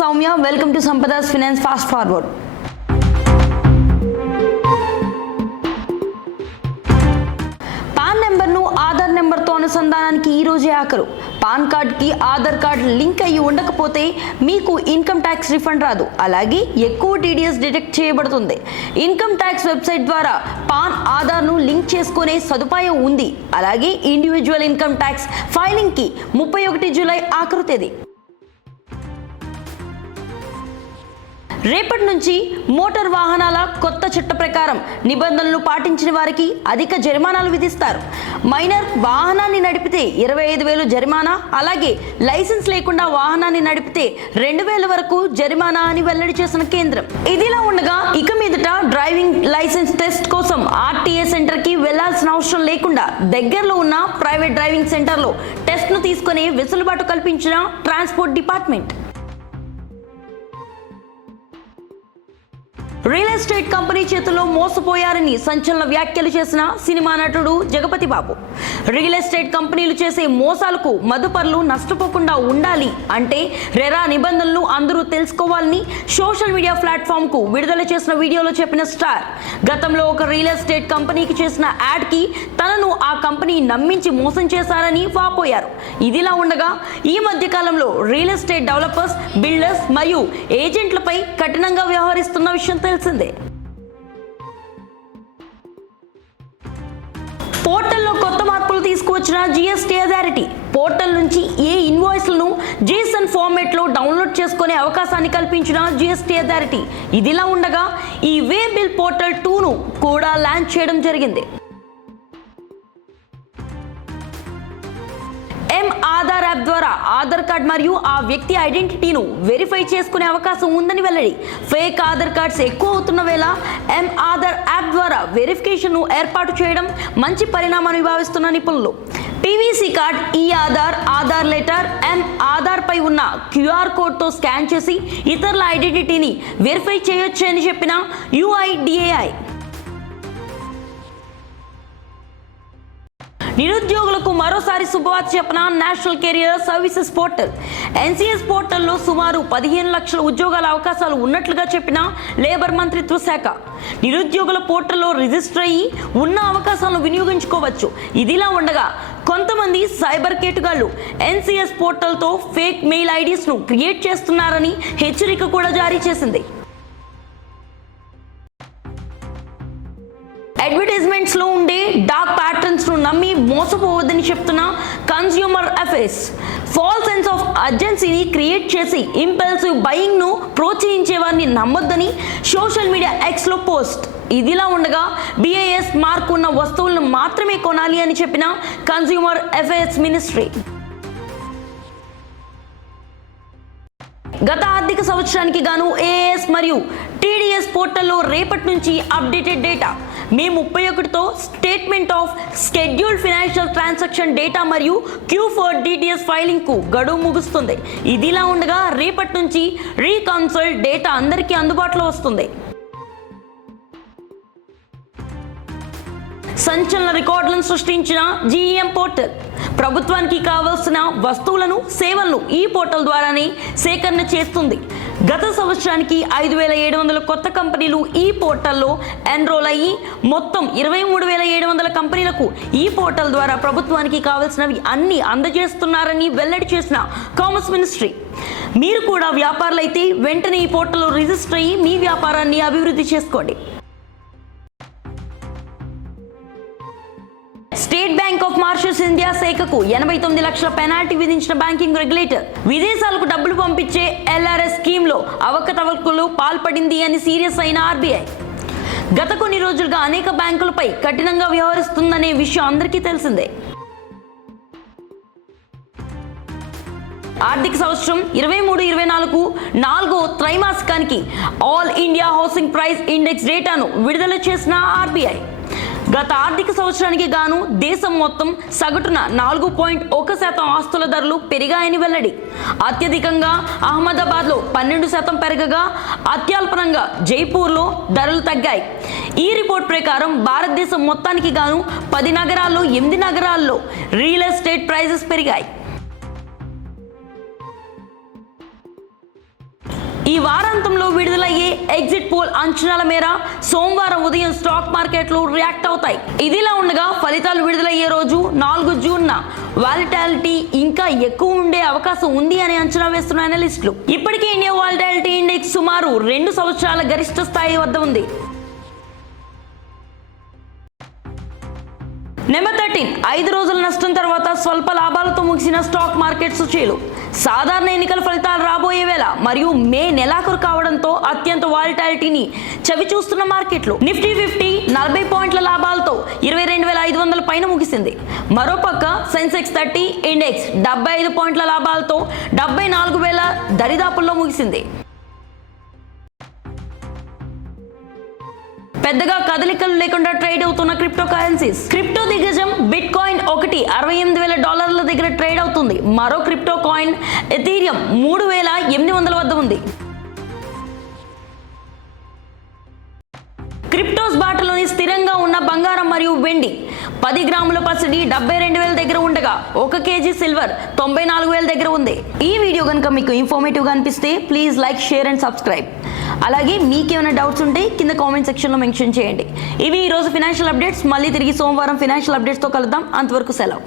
Soumya welcome to Sampadas finance fast forward. PAN నెంబర్ను ఆధార్ నెంబర్తో అనుసంధానానికి ఈ రోజే ఆఖరు పాన్ కార్డ్కి ఆధార్ కార్డ్ లింక్ అయ్యి ఉండకపోతే మీకు ఇన్కమ్ ట్యాక్స్ రిఫండ్ రాదు. అలాగే ఎక్కువ టీడీఎస్ డిటెక్ట్ చేయబడుతుంది. ఇన్కమ్ ట్యాక్స్ వెబ్సైట్ ద్వారా పాన్ ఆధార్ను లింక్ చేసుకునే సదుపాయం ఉంది. అలాగే ఇండివిజువల్ ఇన్కమ్ ట్యాక్స్ ఫైలింగ్కి ముప్పై ఒకటి జూలై ఆఖరు తేదీ. రేపటి నుంచి మోటార్ వాహనాల కొత్త చట్ట ప్రకారం నిబంధనలు పాటించిన వారికి అధిక జరిమానాలు విధిస్తారు. మైనర్ వాహనాన్ని నడిపితే ఇరవై ఐదు వేలు జరిమానా అలాగే లైసెన్స్ లేకుండా వాహనాన్ని నడిపితే రెండు వేల వరకు జరిమానా అని వెల్లడి చేసిన కేంద్రం. ఇదిలా ఉండగా ఇక మీదట డ్రైవింగ్ లైసెన్స్ టెస్ట్ కోసం ఆర్టీఏ సెంటర్కి వెళ్ళాల్సిన అవసరం లేకుండా దగ్గరలో ఉన్న ప్రైవేట్ డ్రైవింగ్ సెంటర్లో టెస్ట్ను తీసుకునే వెసులుబాటు కల్పించిన transport department. Real estate company చేతుల్లో మోసపోయారని సంచలన వ్యాఖ్యలు చేసిన సినిమా నటుడు జగపతి బాబు. రియల్ ఎస్టేట్ కంపెనీలు చేసే మోసాలకు మదుపర్లు నష్టపోకుండా ఉండాలి అంటే రెరా నిబంధనలు అందరూ తెలుసుకోవాలని సోషల్ మీడియా ప్లాట్ఫామ్కు విడుదల చేసిన వీడియోలో చెప్పిన స్టార్. గతంలో ఒక రియల్ ఎస్టేట్ కంపెనీకి చేసిన యాడ్కి తనను ఆ కంపెనీ నమ్మించి మోసం చేశారని వాపోయారు. ఇదిలా ఉండగా ఈ మధ్య కాలంలో రియల్ ఎస్టేట్ డెవలపర్స్ బిల్డర్స్ మరియు ఏజెంట్లపై కఠినంగా వ్యవహరిస్తున్న విషయం తెలిసిందే. పోర్టల్లో కొత్త మార్పులు తీసుకువచ్చిన జిఎస్టీ అథారిటీ పోర్టల్ నుంచి ఏ ఇన్వాయిస్లను జీఎస్ఎన్ ఫార్మేట్లో డౌన్లోడ్ చేసుకునే అవకాశాన్ని కల్పించిన జిఎస్టీ అథారిటీ. ఇదిలా ఉండగా ఈ వే బిల్ పోర్టల్ టూను కూడా లాంచ్ చేయడం జరిగింది. ఎం ఆధార్ యాప్ ద్వారా ఆధార్ కార్డ్ మరియు ఆ వ్యక్తి ఐడెంటిటీను వెరిఫై చేసుకునే అవకాశం ఉందని వెల్లడి. ఫేక్ ఆధార్ కార్డ్స్ ఎక్కువ అవుతున్న వేళ ఎం ఆధార్ యాప్ ద్వారా వెరిఫికేషన్ను ఏర్పాటు చేయడం మంచి పరిణామాన్ని భావిస్తున్న నిపుణులు. పీవీసీ కార్డ్ ఈ ఆధార్ ఆధార్ లెటర్ ఎం ఆధార్ పై ఉన్న క్యూఆర్ కోడ్తో స్కాన్ చేసి ఇతరుల ఐడెంటిటీని వెరిఫై చేయొచ్చు అని చెప్పిన యుఐడిఏఐ. నిరుద్యోగులకు మరోసారి శుభవార్త చెప్పిన? National career services portal NCS పోర్టల్లో సుమారు పదిహేను లక్షల ఉద్యోగాల అవకాశాలు ఉన్నట్లుగా చెప్పిన లేబర్ మంత్రిత్వ శాఖ నిరుద్యోగుల పోర్టల్లో రిజిస్టర్ అయ్యి ఉన్న అవకాశాలను వినియోగించుకోవచ్చు. ఇదిలా ఉండగా కొంతమంది సైబర్ కేటుగాళ్ళు ఎన్సీఎస్ పోర్టల్తో ఫేక్ మెయిల్ ఐడీస్ను క్రియేట్ చేస్తున్నారని హెచ్చరిక కూడా జారీ చేసింది. అడ్వర్టైజ్మెంట్స్లో ఉండే డార్క్ ప్యాటర్న్స్ ను నమ్మి మోసపోవద్దని చెప్తున్న consumer affairs false sense of అర్జెన్సీని create చేసి ఇంపల్సివ్ బయింగ్ను ప్రోత్సహించే వారిని నమ్మొద్దని సోషల్ మీడియా ఎక్స్లో పోస్ట్ ఇదిలా ఉండగా బిఐఎస్ మార్క్ ఉన్న వస్తువులను మాత్రమే కొనాలి అని చెప్పిన కన్స్యూమర్ అఫేర్స్ మినిస్ట్రీ గత ఆర్థిక సంవత్సరానికి గాను ఏఎస్ మరియు టీడీఎస్ పోర్టల్లో రేపటి నుంచి అప్డేటెడ్ డేటా మే ముప్పై ఒకటితో statement of schedule financial transaction data మరియు క్యూ ఫోర్ డిటిఎస్ ఫైలింగ్కు గడువు ముగుస్తుంది. ఇదిలా ఉండగా రేపటి నుంచి రీకన్సల్ట్ డేటా అందరికీ అందుబాటులో వస్తుంది. సంచలన రికార్డులను సృష్టించిన జీఎం పోర్టల్. ప్రభుత్వానికి కావాల్సిన వస్తువులను సేవలను ఈ పోర్టల్ ద్వారానే సేకరణ చేస్తుంది. గత సంవత్సరానికి ఐదు వేల ఏడు వందల కొత్త కంపెనీలు ఈ పోర్టల్లో ఎన్రోల్ అయ్యి మొత్తం ఇరవై మూడు వేల ఏడు వందల కంపెనీలకు ఈ పోర్టల్ ద్వారా ప్రభుత్వానికి కావాల్సినవి అన్ని అందజేస్తున్నారని వెల్లడి చేసిన కామర్స్ మినిస్ట్రీ. మీరు కూడా వ్యాపారులైతే వెంటనే ఈ పోర్టల్లో రిజిస్టర్ అయ్యి మీ వ్యాపారాన్ని అభివృద్ధి చేసుకోండి. బ్యాంక్ ఇండియా శాఖకు ఎనభై తొమ్మిది లక్షల పెనాల్టీ విధించిన బ్యాంకింగ్ రెగ్యులేటర్ విదేశాలకు డబ్బులు పంపించే ఎల్ఆర్ఎస్ స్కీమ్లో అవకతవకలు పాల్పడింది అని సీరియస్ అయిన ఆర్బీఐ గత కొన్ని రోజులుగా అనేక బ్యాంకులపై కఠినంగా వ్యవహరిస్తుందనే విషయం అందరికీ తెలిసిందే. ఆర్థిక సంవత్సరం ఇరవై మూడు ఇరవై నాలుగు నాలుగో త్రైమాసికానికి all India housing price index డేటాను విడుదల చేసిన ఆర్బీఐ గత ఆర్థిక సంవత్సరానికి గాను దేశం మొత్తం సగటున నాలుగు పాయింట్ ఒక శాతం ఆస్తుల ధరలు పెరిగాయని వెల్లడి. అత్యధికంగా అహ్మదాబాద్లో పన్నెండు శాతం పెరగగా అత్యల్పనంగా జైపూర్లో ధరలు తగ్గాయి. ఈ రిపోర్ట్ ప్రకారం భారతదేశం మొత్తానికి గాను పది నగరాల్లో ఎనిమిది నగరాల్లో రియల్ ఎస్టేట్ ప్రైజెస్ పెరిగాయి. ఈ వారం ఎగ్జిట్ పోల్ అంచనాల మేర సోమవారం ఉదయం స్టాక్ మార్కెట్లు రియాక్ట్ అవుతాయి. ఇదిలా ఉండగా ఫలితాలు విడుదలయ్యే రోజు నాలుగు జూన్న వాలిటాలిటీ ఇంకా ఎక్కువ ఉండే అవకాశం ఉంది అని అంచనా వేస్తున్న అనలిస్టులు ఇప్పటికే ఇండియా వాలిటాలిటీ ఇండెక్స్ సుమారు రెండు సంవత్సరాల గరిష్ట స్థాయి వద్ద ఉంది. నెంబర్ థర్టీన్ ఐదు రోజుల నష్టం తర్వాత స్వల్ప లాభాలతో ముగిసిన స్టాక్ మార్కెట్ సూచీలు. సాధారణ ఎన్నికల ఫలితాలు రాబోయే వేళ మరియు మే నెలాఖరు కావడంతో అత్యంత వాలిటాలిటీని చవి చూస్తున్న మార్కెట్లు. నిఫ్టీ ఫిఫ్టీ నలభై పాయింట్ల లాభాలతో ఇరవై రెండు వేల ఐదు వందల పైన ముగిసింది. మరోపక్క సెన్సెక్స్ థర్టీ ఇండెక్స్ డెబ్బై ఐదు పాయింట్ల లాభాలతో డెబ్బై నాలుగు వేల దరిదాపుల్లో ముగిసింది. పెద్దగా కదలికలు లేకుండా ట్రేడ్ అవుతున్న క్రిప్టో కరెన్సీస్ క్రిప్టో దిగ్గజం బిట్ కాయిన్ ఒకటి అరవై ఎనిమిది వేల డాలర్ల దగ్గర ట్రేడ్ అవుతుంది. మరో క్రిప్టో కాయిన్ ఎథీరియం మూడు వేల ఎనిమిది వందల వద్ద ఉంది. క్రిప్టోస్ బాటలోని స్థిరంగా ఉన్న బంగారం మరియు వెండి పది గ్రాముల పసిడి డెబ్బై రెండు వేల దగ్గర ఉండగా ఒక కేజీ సిల్వర్ తొంభై నాలుగు వేల దగ్గర ఉంది. ఈ వీడియో కనుక మీకు ఇన్ఫర్మేటివ్గా అనిపిస్తే please like share and subscribe అలాగే మీకేమైనా డౌట్స్ ఉంటే కింద కామెంట్ సెక్షన్లో మెన్షన్ చేయండి. ఇవి ఈరోజు ఫినాన్షియల్ అప్డేట్స్. మళ్ళీ తిరిగి సోమవారం ఫినాన్షియల్ అప్డేట్స్తో కలుద్దాం. అంతవరకు సెలవు.